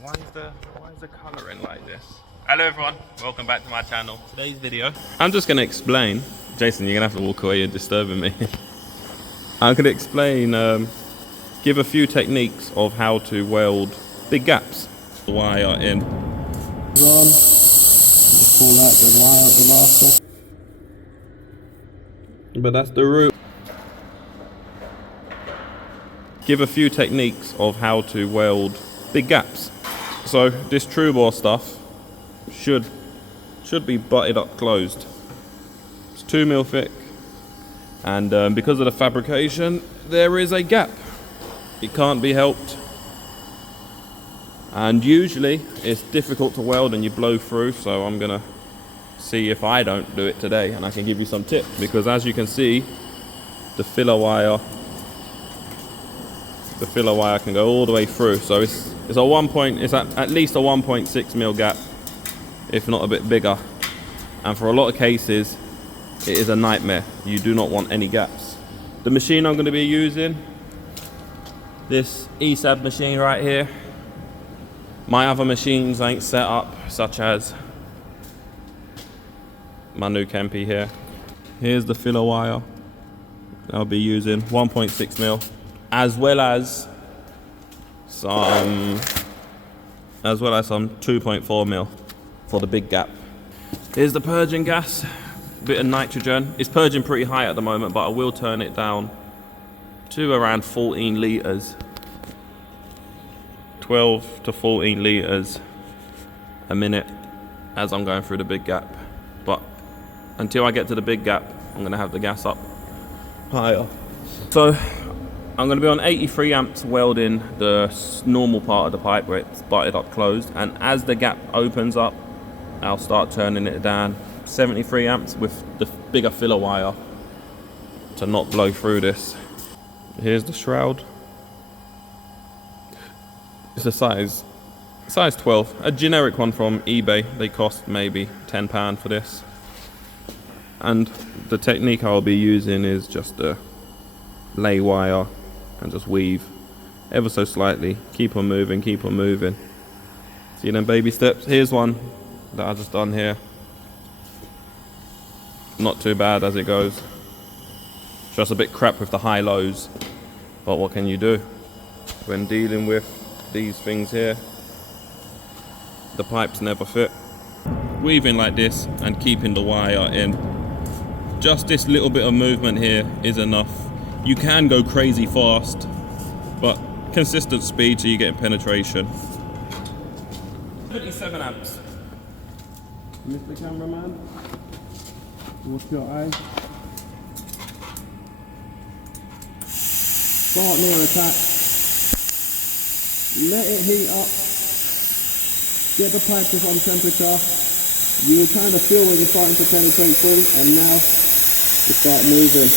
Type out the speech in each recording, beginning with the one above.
Why is the colouring like this? Hello everyone, welcome back to my channel. Today's video, I'm just going to explain. Jason, you're going to have to walk away, you're disturbing me. I'm going to explain, give a few techniques of how to weld big gaps. The wire in. On. Just pull out the wire at the last one. But that's the root. Give a few techniques of how to weld big gaps. So this TruBore stuff should be butted up closed. It's 2mm thick, and because of the fabrication, there is a gap. It can't be helped. And usually it's difficult to weld and you blow through, so I'm gonna see if I don't do it today, and I can give you some tips, because as you can see, the filler wire can go all the way through. So it's at least a 1.6mm gap, if not a bit bigger. And for a lot of cases, it is a nightmare. You do not want any gaps. The machine I'm going to be using, this ESAB machine right here. My other machines ain't set up, such as my new Kempi here. Here's the filler wire I'll be using, 1.6mm, as well as some 2.4mm for the big gap. Here's the purging gas, bit of nitrogen. It's purging pretty high at the moment, but I will turn it down to around 14 litres. 12 to 14 litres a minute as I'm going through the big gap. But until I get to the big gap, I'm going to have the gas up higher. So I'm going to be on 83 amps welding the normal part of the pipe where it's butted up closed, and as the gap opens up, I'll start turning it down 73 amps with the bigger filler wire to not blow through this. Here's the shroud. It's a size 12, a generic one from eBay. They cost maybe £10 for this. And the technique I'll be using is just to lay wire and just weave ever so slightly. Keep on moving, keep on moving. See them baby steps? Here's one that I just done here. Not too bad as it goes. Just a bit crap with the high lows, but what can you do when dealing with these things here? The pipes never fit. Weaving like this and keeping the wire in. Just this little bit of movement here is enough. You can go crazy fast, but consistent speed so you're getting penetration. 77 amps. Mr. Cameraman, what's your eye? Start near attack. Let it heat up. Get the pipe to some temperature. You will kind of feel when you're starting to penetrate through, and now you start moving.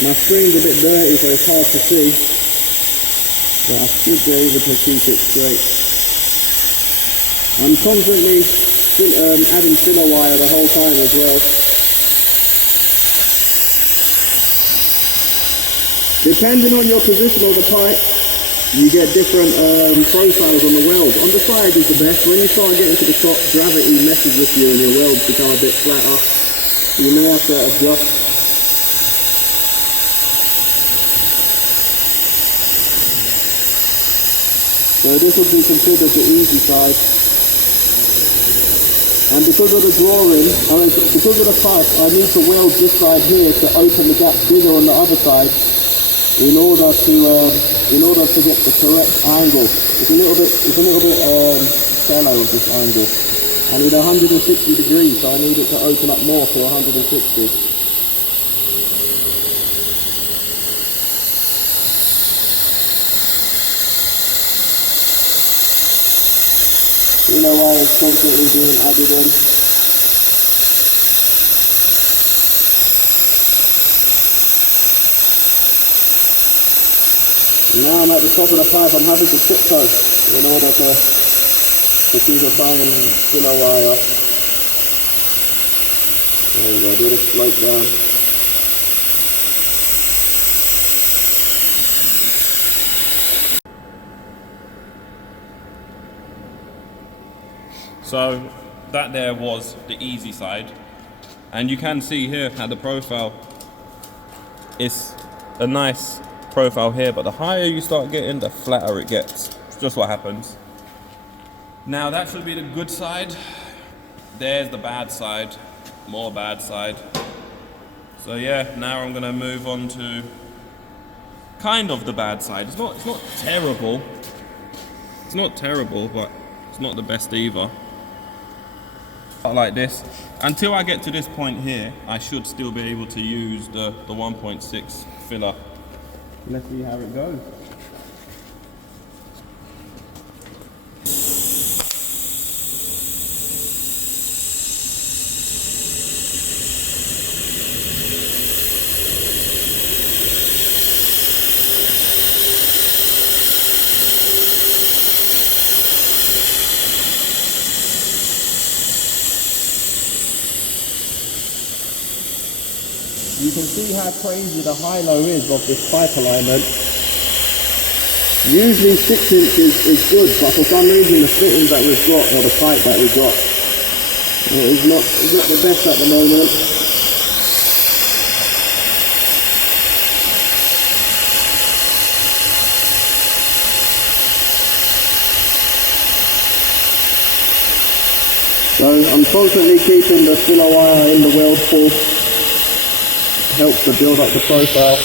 My screen's a bit dirty, so it's hard to see, but I should be able to keep it straight. I'm constantly adding filler wire the whole time as well. Depending on your position of the pipe, you get different profiles on the weld. On the side is the best. When you start getting to the top, gravity messes with you and your welds become a bit flatter. You may have to adjust. So this would be considered the easy side. And because of the drawing, because of the pipe, I need to weld this side here to open the gap bigger on the other side in order to get the correct angle. It's a little bit shallow with this angle. I need 160 degrees, so I need it to open up more to 160. Filler wire is constantly being added in. Now I'm at the top of the pipe. I'm having to tiptoe in order to keep applying filler wire. There we go, do the slope down. So that there was the easy side. And you can see here at the profile, it's a nice profile here, but the higher you start getting, the flatter it gets. It's just what happens. Now that should be the good side. There's the bad side, more bad side. So yeah, now I'm gonna move on to kind of the bad side. It's not terrible. It's not terrible, but it's not the best either. Like this. Until I get to this point here, I should still be able to use the 1.6 filler. Let's see how it goes. You can see how crazy the high-low is of this pipe alignment. Usually 6 inches is good, but for some reason the fittings that we've got, or the pipe that we've got, is not the best at the moment. So I'm constantly keeping the filler wire in the weld pool. Helps to build up the profile.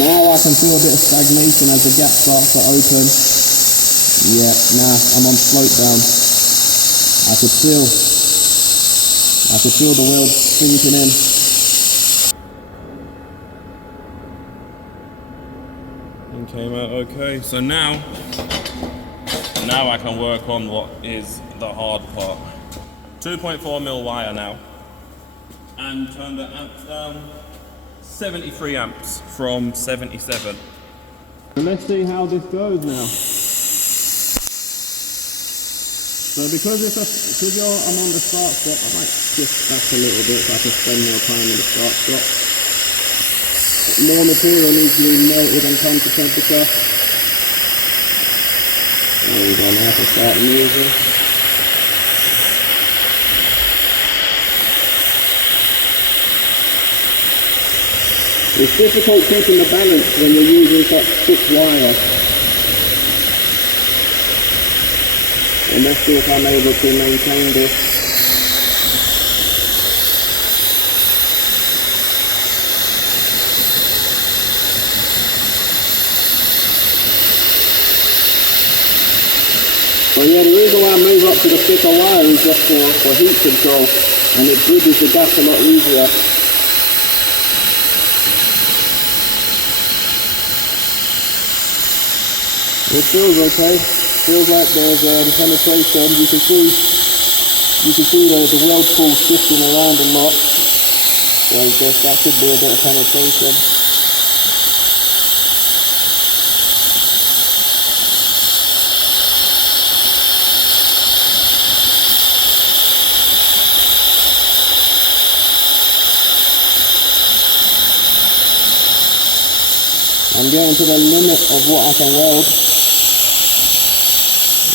Now I can feel a bit of stagnation as the gap starts to open. Yeah, now I'm on slope down. I could feel the weld sinking in. And came out okay. So now I can work on what is the hard part. 2.4mm wire now, and turn the amps down 73 amps from 77. And let's see how this goes now. So because I'm on the start stop, I might shift back a little bit so I can spend more time in the start stop. More material needs to be melted and come to temperature. There we go, now I can start using. It's difficult keeping the balance when you're using such thick wire. And let's see if I'm able to maintain this. So yeah, the reason why I move up to the thicker wire is just for heat control, and it bridges the gap a lot easier. It feels okay. Feels like there's the penetration. You can see the weld pool shifting around a lot. So I guess that should be a bit of penetration. I'm getting to the limit of what I can weld.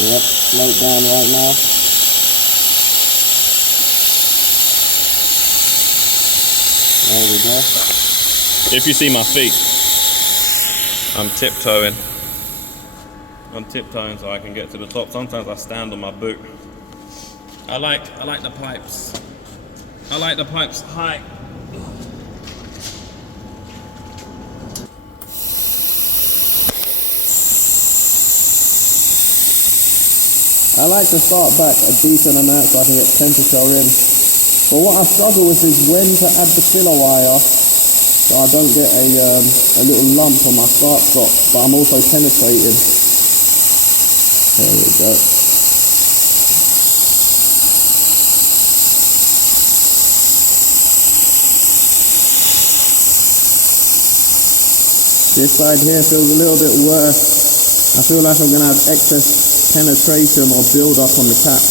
Yep, slope down right now. There we go. If you see my feet, I'm tiptoeing. I'm tiptoeing so I can get to the top. Sometimes I stand on my boot. I like the pipes. I like the pipes high. I like to start back a decent amount so I can get temperature in. But what I struggle with is when to add the filler wire so I don't get a little lump on my start stop, but I'm also penetrating. There we go. This side here feels a little bit worse. I feel like I'm going to have excess penetration or build up on the cap.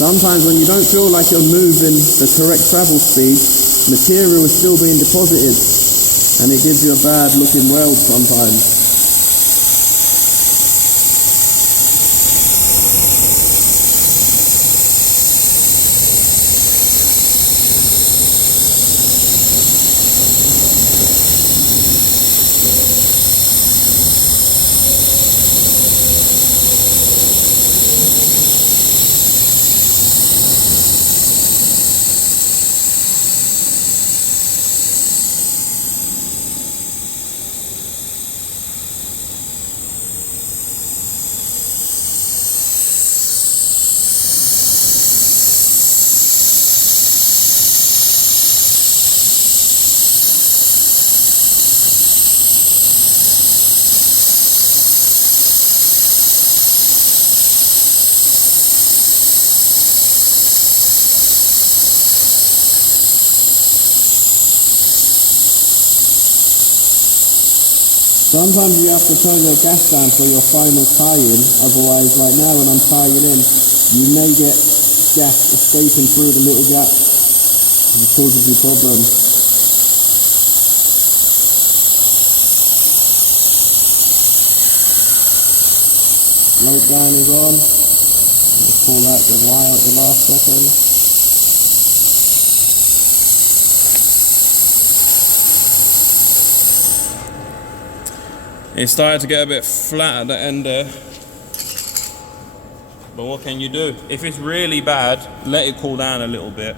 Sometimes when you don't feel like you're moving the correct travel speed, material is still being deposited and it gives you a bad looking weld sometimes. Sometimes you have to turn your gas down for your final tie-in, otherwise like now when I'm tying in, you may get gas escaping through the little gap, which causes you problems. Load down is on. Just pull out the wire at the last second. It started to get a bit flat at the end there. But what can you do? If it's really bad, let it cool down a little bit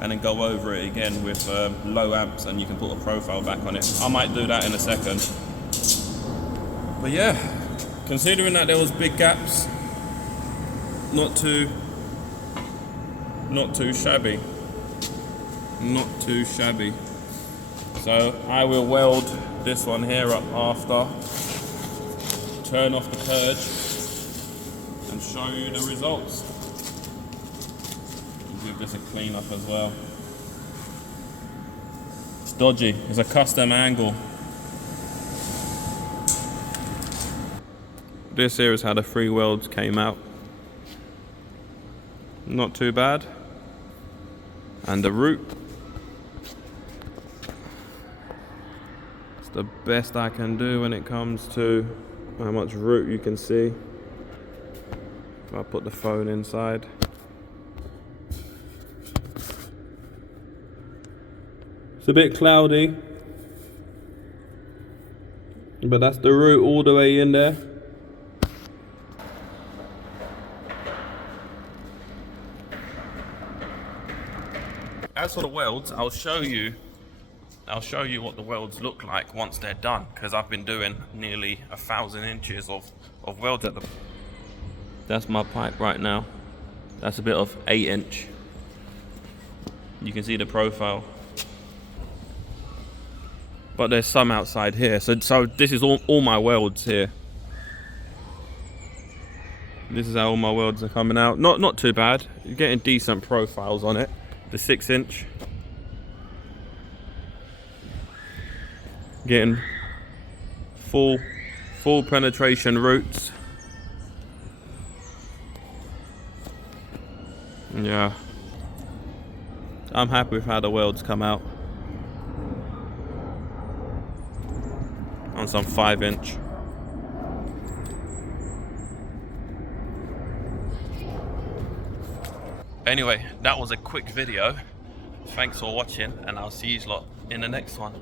and then go over it again with low amps, and you can put a profile back on it. I might do that in a second. But yeah, considering that there was big gaps, not too shabby. Not too shabby. So I will weld this one here up after, turn off the purge and show you the results. Give this a clean up as well. It's dodgy, it's a custom angle. This here is how the 3 welds came out. Not too bad. And the root, it's the best I can do when it comes to how much root you can see. If I put the phone inside. It's a bit cloudy, but that's the root all the way in there. As for the welds, I'll show you what the welds look like once they're done, because I've been doing nearly 1,000 inches of welds at them. That's my pipe right now. That's a bit of 8-inch. You can see the profile. But there's some outside here. So this is all my welds here. This is how all my welds are coming out. Not too bad. You're getting decent profiles on it. The 6-inch. Getting full penetration roots. Yeah. I'm happy with how the welds come out. On some 5-inch. Anyway, that was a quick video. Thanks for watching, and I'll see you lot in the next one.